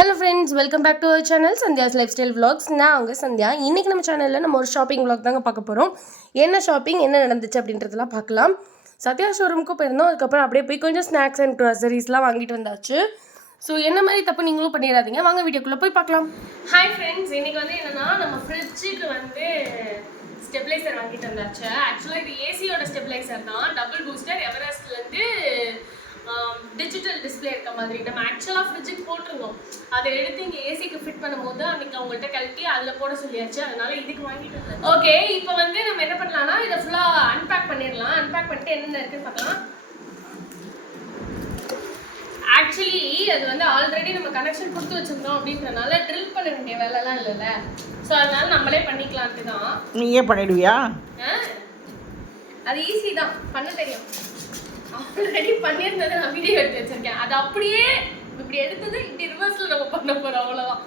Hello friends, welcome back to our channel Sandhya's lifestyle vlogs. நான் அவங்க சந்தியா. இன்றைக்கி நம்ம சேனலில் நம்ம ஒரு ஷாப்பிங் விலாக் தாங்க பார்க்க போகிறோம். என்ன ஷாப்பிங், என்ன நடந்துச்சு அப்படின்றதெல்லாம் பார்க்கலாம். சத்யா ஷோரூமுக்கும் போயிருந்தோம். அதுக்கப்புறம் அப்படியே போய் கொஞ்சம் ஸ்நாக்ஸ் அண்ட் க்ராசரிஸ்லாம் வாங்கிட்டு வந்தாச்சு. ஸோ என்ன மாதிரி தப்பு நீங்களும் பண்ணிடாதீங்க. வாங்க வீடியோக்குள்ளே போய் பார்க்கலாம். ஹாய் ஃப்ரெண்ட்ஸ், இன்றைக்கி வந்து என்னென்னா நம்ம ஃப்ரிட்ஜுக்கு வந்து ஸ்டெபிளைசர் வாங்கிட்டு வந்தாச்சு. ஆக்சுவலாக இது ஏசியோட ஸ்டெபிளைசர் தான். டபுள் பூஸ்டர் எவரெஸ்ட்லேருந்து டிஜிட்டல் டிஸ்பிளே இருக்க மாதிரி. நம்ம ஆக்சுவலாக ஃப்ரிட்ஜுக்கு போட்டிருந்தோம். அதை எடுத்து இங்கே ஏசிக்கு ஃபிட் பண்ணும்போது அன்றைக்கி அவங்கள்ட்ட கழட்டி அதில் போட சொல்லியாச்சு. அதனால இதுக்கு வாங்கிட்டு வந்தேன். ஓகே, இப்போ வந்து நம்ம என்ன பண்ணலாம்னா இதை ஃபுல்லாக அன்பேக் பண்ணிடலாம். அன்பேக் பண்ணிட்டு என்னென்ன இருக்குன்னு பார்க்கலாம். ஆக்சுவலி அது வந்து ஆல்ரெடி நம்ம கனெக்ஷன் கொடுத்து வச்சுருந்தோம் அப்படின்றனால ட்ரில் பண்ண வேண்டிய வேலைலாம் இல்லைல்ல. ஸோ அதனால நம்மளே பண்ணிக்கலான்ட்டு தான். நீயே பண்ணிடுவியா? அது ஈஸி தான், பண்ண தெரியும். ஆல்ரெடி பண்ணியிருந்ததை நான் வீடியோ எடுத்து வச்சிருக்கேன். அது அப்படியே இப்படி எடுத்தது இப்படி ரிவர்ஸில் நம்ம பண்ண போகிறோம், அவ்வளோதான்.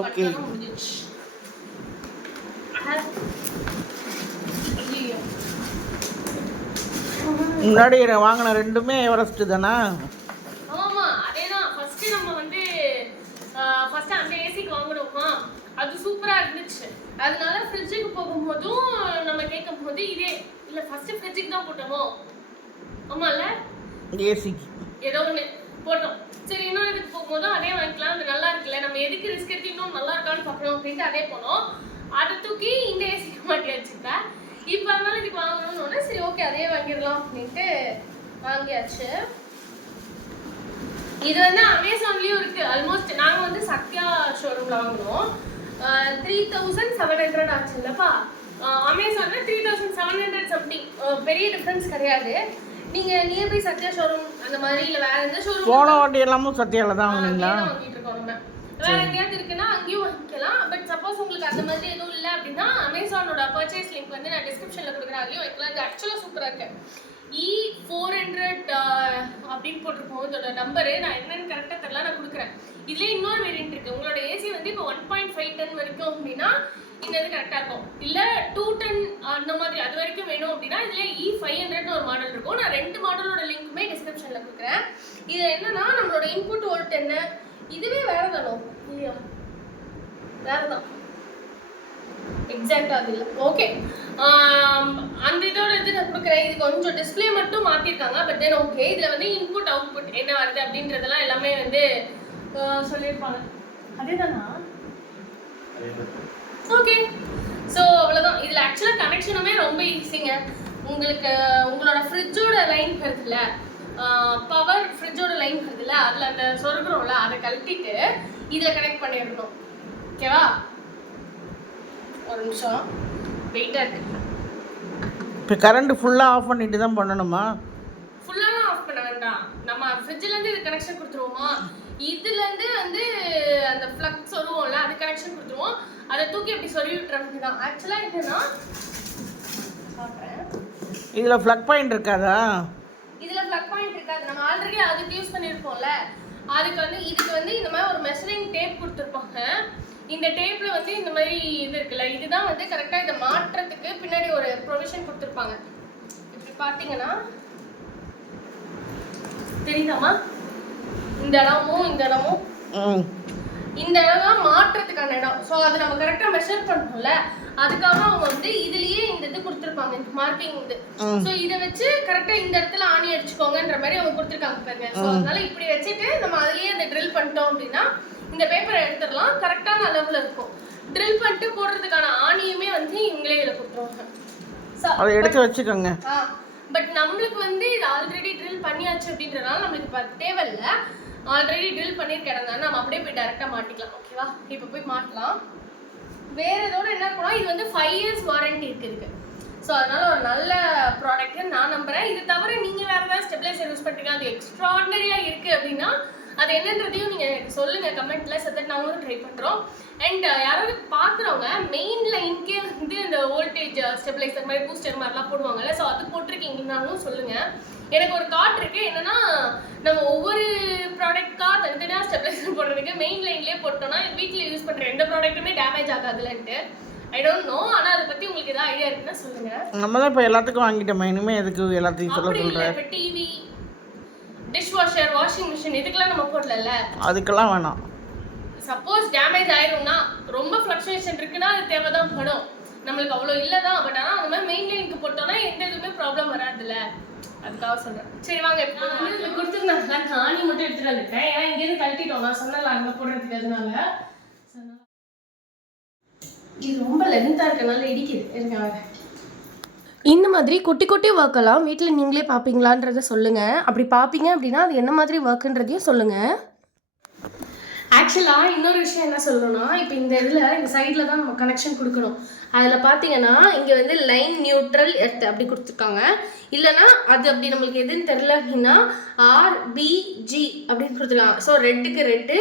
ஓகே, முன்னாடி வாங்கின ரெண்டுமே எவரெஸ்ட் தானா? ஆமாம், அதே தான். ஃபஸ்ட்டு நம்ம வந்து ஃபஸ்ட்டு அந்த ஏசிக்கு வாங்கினோமா, அது சூப்பராக இருந்துச்சு. அதனால ஃப்ரிட்ஜுக்கு போகும்போதும் நம்ம கேட்கும் போது இதே இல்லை, ஃபஸ்ட்டு ஃப்ரிட்ஜுக்கு தான் போட்டோமோ. ஆமாம்ல, ஏசிக்கு ஏதோ ஒன்று போட்டோம். சரி, இன்னொரு இதுக்கு போகும்போதும் அதே வாங்கிக்கலாம், அது நல்லா இருக்குல்ல, நம்ம எதுக்கு ரிஸ்க் எடுத்து இன்னும் நல்லா இருக்கான்னு பார்க்கணும் அப்படின்ட்டு அதே போனோம். அதை தூக்கி இந்த ஏசிக்கு மாட்டி வச்சுக்கிட்டேன். இப்போ அதனால இதுக்கு வாங்கணும்னு ஒன்று, சரி ஓகே அதே வாங்கிடலாம் அப்படின்ட்டு வாங்கியாச்சு. இது வந்து அமேசான்லேயும் இருக்குது. ஆல்மோஸ்ட் நாங்கள் வந்து சத்யா ஷோரூமில் வாங்கினோம். 3700 ஆச்சு இல்லைப்பா. அமேசானில் 3700 சம்திங். பெரிய டிஃப்ரென்ஸ் கிடையாது. நீங்கள் நியர்பை சத்யா ஷோரூம் அந்த மாதிரி இல்லை வேறு எந்த ஷோரூம் போன வாட்டி எல்லாமும் சத்யாவில் தான் வாங்கினீங்களா? வாங்கிட்டு இருக்கோம். நம்ம வேறு எங்கேயாவது இருக்குன்னா அங்கேயும் வாங்கிக்கலாம். பட் சப்போஸ் உங்களுக்கு அந்த மாதிரி எதுவும் இல்லை அப்படின்னா அமேசானோட பர்ச்சேஸ் லிங்க் வந்து நான் டிஸ்கிரிப்ஷனில் கொடுக்குறேன், அங்கேயும் வைக்கலாம். இது ஆக்சுவலாக சூப்பராக இருக்கு. E400 அப்படின்னு போட்டிருப்போம். இதோட நம்பரு நான் என்னென்னு கரெக்டாக தெரியல, நான் கொடுக்குறேன். இதுலேயே இன்னொரு வேரியன்ட் இருக்குது. உங்களோட ஏசி வந்து இப்போ 1.5 டன் வரைக்கும் அப்படின்னா இந்த இது கரெக்டாக இருக்கும். இல்லை 2 டன் அந்த மாதிரி அது வரைக்கும் வேணும் அப்படின்னா இதில் E500 ஒரு மாடல் இருக்கும். நான் 2 மாடலோட லிங்க்குமே டிஸ்கிரிப்ஷனில் கொடுக்குறேன். இது என்னன்னா நம்மளோட இன்புட் வோல்ட் என்ன, இதுவே வேறு தானோ இல்லையா? வேறு தான், எக்ஸாக்டாக அது இல்லை. ஓகே, அந்த இதோட இது நான் கொடுக்குறேன். இது கொஞ்சம் டிஸ்பிளே மட்டும் மாற்றிருக்காங்க. பட் தென் ஓகே, இதில் வந்து இன்புட் அவுட்புட் என்ன வருது அப்படின்றதெல்லாம் எல்லாமே வந்து சொல்லியிருப்பாங்க. அதே தானா? ஓகே, ஸோ அவ்வளோதான். இதில் ஆக்சுவலாக கனெக்ஷனுமே ரொம்ப ஈஸிங்க. உங்களுக்கு உங்களோட ஃப்ரிட்ஜோட லைன் வருதுல்ல, பவர் ஃப்ரிட்ஜோட லைன் வருதுல்ல, அதில் அந்த சொருகிறோம்ல, அதை கழட்டிட்டு இதில் கனெக்ட் பண்ணிடணும். ஓகேவா? ஒரு நிமிஷம் வெயிட்டாக இருக்கு. இப்போ கரண்ட் ஃபுல்லாக ஆஃப் பண்ணிட்டு தான் பண்ணணுமா? ஃபுல்லாலாம் ஆஃப் பண்ண வேண்டாம். நம்ம ஃப்ரிட்ஜிலேருந்து இது கனெக்ஷன் கொடுத்துருவோமா, இதுலேருந்து வந்து அந்த ஃப்ளக்ஸ் சொல்லுவோம்ல, அது கனெக்ஷன் கொடுத்துருவோம். அதை தூக்கி அப்படி சொல்லி விட்டுற தான். ஆக்சுவலாக என்னன்னா இதில் ஃப்ளக் பாயிண்ட் இருக்காதா? இதில் ஃப்ளக் பாயிண்ட் இருக்காது. நம்ம ஆல்ரெடி அதுக்கு யூஸ் பண்ணியிருப்போம்ல, அதுக்கு வந்து இதுக்கு வந்து இந்த மாதிரி ஒரு மெஷரிங் டேப் கொடுத்துருப்பாங்க. இந்த டேப்பில் வந்து இந்த மாதிரி இது இருக்குல்ல, இதுதான் வந்து கரெக்டாக இதை மாற்றுறதுக்கு பின்னாடி ஒரு ப்ரொவிஷன் கொடுத்துருப்பாங்க. இப்படி பார்த்தீங்கன்னா தெரியுதாமா, இந்த இடமும் இந்த இடமும் இந்த இடம்லாம் மாற்றுறதுக்கான இடம். ஸோ அதை நம்ம கரெக்டாக மெஷர் பண்ணணும்ல, அதுக்காக அவங்க வந்து இதுலயே இந்த இது கொடுத்துருப்பாங்க, மார்க்கிங் இது. ஸோ இதை வச்சு கரெக்டாக இந்த இடத்துல ஆணி அடிச்சுக்கோங்கன்ற மாதிரி அவங்க கொடுத்துருக்காங்க பாருங்க. ஸோ அதனால இப்படி வச்சுட்டு நம்ம அதுலயே அந்த ட்ரில் பண்ணிட்டோம் அப்படின்னா இந்த பேப்பரை எடுத்துடலாம். கரெக்டான அளவில் இருக்கும். ட்ரில் பண்ணிட்டு போடுறதுக்கான ஆணியுமே வந்து இவங்களே இதில் கொடுத்துருவாங்க. அதை எடுத்து வச்சுக்கோங்க. பட் நம்மளுக்கு வந்து இது ஆல்ரெடி ட்ரில் பண்ணியாச்சு அப்படின்றனால நம்மளுக்கு தேவையில்லை. ஆல்ரெடி ட்ரில் பண்ணியிருக்கேன், நம்ம அப்படியே போய் டேரெக்டாக மாட்டிக்கலாம். ஓகேவா? இப்போ போய் மாட்டலாம். வேறு எதோட என்ன இருக்கணும், இது வந்து 5 years வாரண்டி இருக்கு. ஸோ அதனால ஒரு நல்ல ப்ராடக்ட்னு நான் நம்புகிறேன். இது தவிர நீங்கள் வேறு ஏதாவது ஸ்டெபிளைசர் யூஸ் பண்ணுறீங்க, அது எக்ஸ்ட்ராடனரியாக இருக்குது அப்படின்னா அது என்னன்றதையும் நீங்கள் சொல்லுங்கள் கமெண்ட்டில். ஸோ தட் நாங்களும் ட்ரை பண்ணுறோம். அண்ட் யாராவது பார்க்குறவங்க மெயின் லைனுக்கே வந்து அந்த வோல்டேஜ் ஸ்டெபிளைசர் மாதிரி பூஸ்டர் மாதிரிலாம் போடுவாங்கல்ல, ஸோ அது போட்டிருக்கீங்கன்னாலும் சொல்லுங்கள். எனக்கு ஒரு தாட் இருக்குது, என்னென்னா நம்ம ஒவ்வொரு ப்ராடக்டாக தனித்தனியாக ஸ்டெபிளைசர் போடுறதுக்கு மெயின் லைன்லேயே போட்டோம்னா வீட்டில் யூஸ் பண்ணுற எந்த ப்ராடக்ட்டுமே டேமேஜ் ஆகாதுலன்ட்டு. ஐ டோன்ட் நோ, ஆனால் அதை பற்றி உங்களுக்கு ஏதாவது ஐடியா இருக்குன்னா சொல்லுங்கள். நம்ம தான் இப்போ எல்லாத்துக்கும் வாங்கிட்டோம், இனிமேல் எதுக்கு எல்லாத்தையும் சொல்ல சொல்கிறேன். இப்போ TV, dish washer, washing machine இதுக்கெல்லாம் நம்ம போடல, அதுக்கெல்லாம் வேணாம். சப்போஸ் டேமேஜ் ஆயிரும்னா ரொம்ப ஃப்ளக்சுவேஷன் இருக்குன்னா அது தேவை தான் படும். நம்மளுக்கு அவ்வளோ இல்லை தான், பட் ஆனால் அந்த மாதிரி மெயின் லைனுக்கு போட்டோம்னா எந்த இதுவுமே ப்ராப்ளம் வராதுல்ல, அதுக்காக சொல்கிறேன். சரி வாங்க, இப்போ இதில் கொடுத்துருந்தாங்க நானி மட்டும் எடுத்துகிட்டு வந்துட்டேன். ஏன்னா இங்கேருந்து கழட்டிட்டோம், நான் சொன்னல அங்கே போடுறதுக்கு. அதனால இது ரொம்ப லென்த்தாக இருக்கனால இடிக்குது. இருங்க வரேன். இந்த மாதிரி குட்டி குட்டி ஒர்க்கெல்லாம் வீட்டில் நீங்களே பார்ப்பீங்களான்றதை சொல்லுங்கள். அப்படி பார்ப்பீங்க அப்படின்னா அது என்ன மாதிரி ஒர்க்குன்றதையும் சொல்லுங்கள். ஆக்சுவலாக இன்னொரு விஷயம் என்ன சொல்லணும்னா, இப்போ இந்த இதில் இந்த சைடில் தான் நம்ம கனெக்ஷன் கொடுக்கணும். அதில் பார்த்தீங்கன்னா இங்கே வந்து லைன் நியூட்ரல் எர்த் அப்படி கொடுத்துருக்காங்க. இல்லைனா அது அப்படி நம்மளுக்கு எதுன்னு தெரில அப்படின்னா RBG அப்படின்னு கொடுத்துருக்காங்க. ஸோ ரெட்டுக்கு ரெட்டு,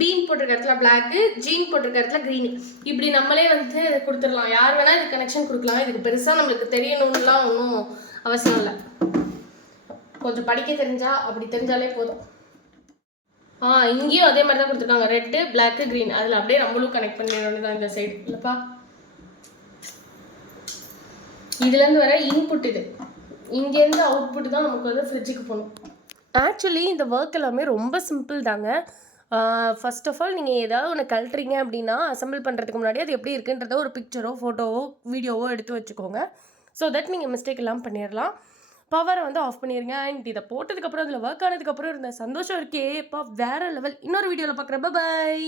பீன் போட்டிருக்க இடத்துல பிளாக்கு, ஜீன் போட்டிருக்க இடத்துல க்ரீனு, இப்படி நம்மளே வந்து கொடுத்துடலாம். யார் வேணால் இது கனெக்ஷன் கொடுக்கலாம். இதுக்கு பெருசாக நம்மளுக்கு தெரியணும்லாம் ஒன்றும் அவசியம் இல்லை. கொஞ்சம் படிக்க தெரிஞ்சால் அப்படி தெரிஞ்சாலே போதும். இங்கேயும் அதே மாதிரி தான் கொடுத்துருக்காங்க, ரெட்டு பிளாக்கு க்ரீன். அதில் அப்படியே நம்மளும் கனெக்ட் பண்ணிடணும் தான் இந்த சைடு இல்லைப்பா. இதுலேருந்து வர இன்புட் இது, இங்கேருந்து அவுட்புட் தான் நமக்கு வந்து ஃப்ரிட்ஜுக்கு போகணும். ஆக்சுவலி இந்த ஒர்க் எல்லாமே ரொம்ப சிம்பிள் தாங்க. ஃபர்ஸ்ட் ஆஃப் ஆல் நீங்கள் ஏதாவது ஒன்று கழட்டுறீங்க அப்படின்னா அசம்பிள் பண்ணுறதுக்கு முன்னாடி அது எப்படி இருக்குன்றத ஒரு பிக்சரோ ஃபோட்டோவோ வீடியோவோ எடுத்து வச்சுக்கோங்க. ஸோ தட் நீங்கள் மிஸ்டேக் எல்லாம் பண்ணிடலாம். பவரை வந்து ஆஃப் பண்ணிடுங்க. அண்ட் இதை போட்டதுக்கப்புறம் அதில் ஒர்க் ஆனதுக்கப்புறம் இருந்த சந்தோஷம் இருக்கே, இப்போ வேறு லெவல். இன்னொரு வீடியோவில் பார்க்குறேன். பை.